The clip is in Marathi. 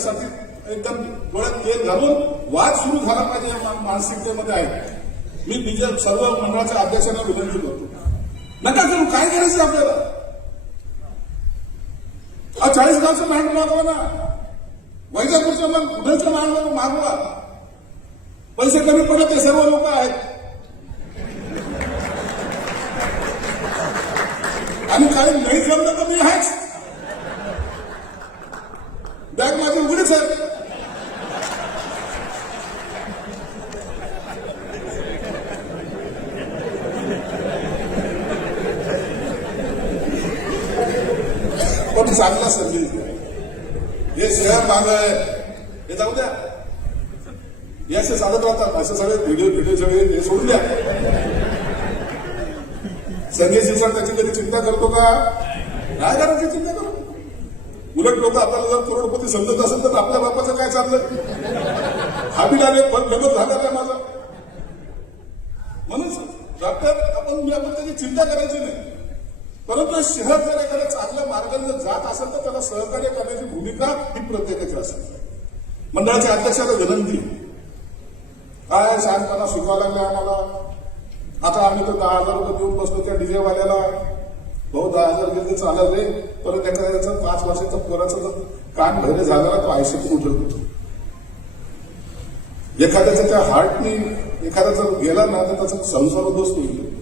त्याच्यासाठी एकदम डोळ्यात तेल घालून वाद सुरू झाला पाहिजे या मानसिकतेमध्ये आहे. मी सर्व मंडळाच्या अध्यक्षांना विनंती करतो, नका करू. काय करायचं आपल्याला? 40 गावचं मॅट मागवा ना, वैजापूरच्या मग कुठलच्या मॅट मागवा. पैसे कमी पडत ते सर्व लोक आहेत आणि काही नाही जमलं तर मी आहेच. बॅग माझी उघडीच आहे. पण चांगला संदेश हे शहर माग आहे, हे जाऊ द्या. हे असे चालत राहतात, असं सगळे व्हिडिओ सगळे हे सोडून द्या. संजय शिरसाट त्याची कधी चिंता करतो का? काय करायची चिंता करतो? उलट लोक आपल्याला जर करोडपती समजत असेल तर आपल्या बापाचं काय चाललं? हा बी आले पण फेमस झाला काय माझा? म्हणून आपण त्याची चिंता करायची नाही. परंतु शहर जर एखाद्या चांगल्या मार्गाने जात असेल तर त्याला सहकार्य करण्याची भूमिका ही प्रत्येकाची असेल. मंडळाच्या अध्यक्षाला विनंती, काय शहाणपणा शिकावा लागला आम्हाला. आता आम्ही तर 10,000 रुपये देऊन बसलो त्या डीजे वाल्याला. भाऊ 10,000 घेतले चालत रे, परत एखाद्याचा 5 वर्षाचा पोराचा जर कान भैरे झाला तो आयुष्यातून उठवतो. एखाद्याच्या त्या हार्टनी एखादा जर गेला ना तर त्याचा संसार उद्ध्वस्त होईल.